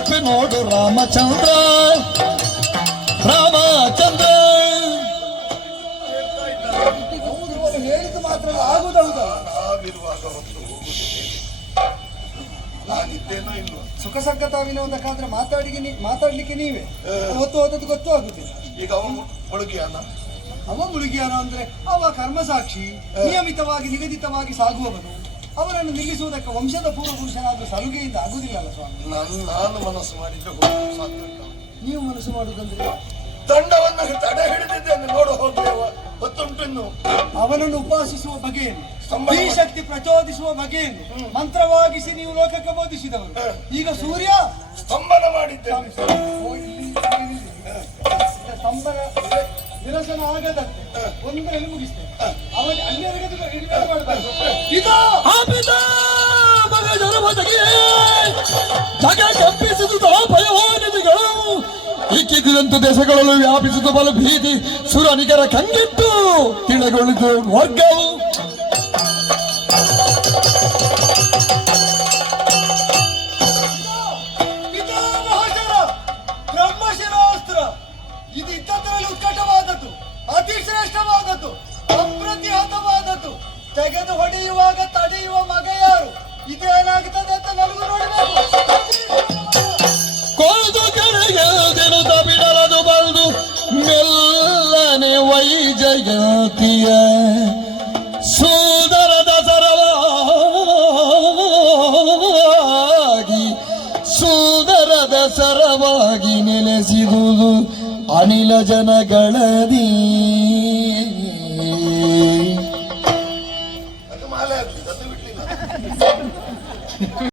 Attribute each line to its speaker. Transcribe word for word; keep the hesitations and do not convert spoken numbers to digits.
Speaker 1: ತಪ್ಪಿ ನೋಡು ರಾಮಚಂದ್ರ ರಾಮಚಂದ್ರ.
Speaker 2: ಹೇಳಿದ್ದು ಮಾತ್ರ ಆಗುದೌದು. ಸುಖ ಸಂಗತವಿನೋದಕ್ಕಾದ್ರೆ ಮಾತಾಡಿಗೆ ಮಾತಾಡ್ಲಿಕ್ಕೆ ನೀವೇ ಹೊತ್ತು ಹೋದದ್ದು ಗೊತ್ತು ಆಗುತ್ತೆ.
Speaker 3: ಈಗ ಅವ ಮುಳುಗಿಯಾನ
Speaker 2: ಅವ ಮುಳುಗಿಯಾನ ಅಂದ್ರೆ ಅವ ಕರ್ಮಸಾಕ್ಷಿ, ನಿಯಮಿತವಾಗಿ ನಿಗದಿತವಾಗಿ ಸಾಗುವವನು. ಅವನನ್ನು ನಿಲ್ಲಿಸುವುದಕ್ಕೆ ವಂಶದ ಪೂರ್ವ ಪುರುಷನಾದ್ರೂ ಸಲುಗೆಯಿಂದ ಆಗುದಿಲ್ಲ ಸ್ವಾಮಿ.
Speaker 3: ನಾನು ಮನಸ್ಸು ಮಾಡಿದ್ರೆ ಸಾಧ್ಯ.
Speaker 2: ನೀವು ಮನಸ್ಸು ಮಾಡುವುದಂದ್ರೆ
Speaker 3: ದಂಡವನ್ನು ತಡೆ ಹಿಡಿದಿದ್ದೇನೆ ನೋಡು ಹೋಗಿ ಹೊತ್ತುಂಟು. ಇನ್ನು
Speaker 2: ಅವನನ್ನು ಉಪಾಸಿಸುವ ಬಗೆಯನ್ನು, ಈ ಶಕ್ತಿ ಪ್ರಚೋದಿಸುವ ಬಗೆಯನ್ನು ಮಂತ್ರವಾಗಿಸಿ ನೀವು ಲೋಕಕ್ಕೆ ಬೋಧಿಸಿದವರು. ಈಗ ಸೂರ್ಯ
Speaker 3: ಸ್ತಂಭನ ಮಾಡಿದ್ದೇನೆ.
Speaker 2: ಸ್ತಂಭನ ನಿರಸನ ಆಗದಂತೆ ಒಂದರಲ್ಲಿ ಮುಗಿಸ್ತೇನೆ. ಅವನಿಗೆ ಅಲ್ಲಿವರೆಗೆ ಮಾಡಬಾರ್ದು.
Speaker 1: ಜಗ ಕಂಪಿಸಿದುದು ಭಯೋನಿಧಿಗಳು ಇಕ್ಕಿದ್ದಂತ ದೇಶಗಳಲ್ಲೂ ವ್ಯಾಪಿಸಿದ ಬಲ ಭೀತಿ ಸುರನಿಗರ ಕಂಗೆಟ್ಟು ತಿಳಿಗೊಳಿದು ವರ್ಗವು.
Speaker 2: ಬ್ರಹ್ಮಶಿರಾಸ್ತ್ರ ಇದು ಇದ್ದದರಲ್ಲಿ ಉತ್ಕಟವಾದದ್ದು, ಅತಿ ಶ್ರೇಷ್ಠವಾದದ್ದು, ಅಪ್ರತಿಹತವಾದದ್ದು. ತೆಗೆದು ಹೊಡೆಯುವಾಗ ತಡೆಯುವ ಮಗ ಯಾರು? ಇದೇನಾಗುತ್ತದೆ ಅಂತ ನನಗೂ ನೋಡಬೇಕು.
Speaker 1: ಕೊಯ್ದು ಕೆಳಗೆದಿರುತ್ತ ಬಿಡಲದು ಬಂದು ಮೆಲ್ಲನೆ ವೈಜಯತಿಯ ಸುಂದರದ ಸರವಾಗಿ ಸುಂದರದ ಸರವಾಗಿ ನೆಲೆಸಿದುದು ಅನಿಲ ಜನಗಳದಿ.
Speaker 3: ಮಾಲೆ ಆಗ್ತದೆ, ಅದು ಬಿಡ್ಲಿಲ್ಲ.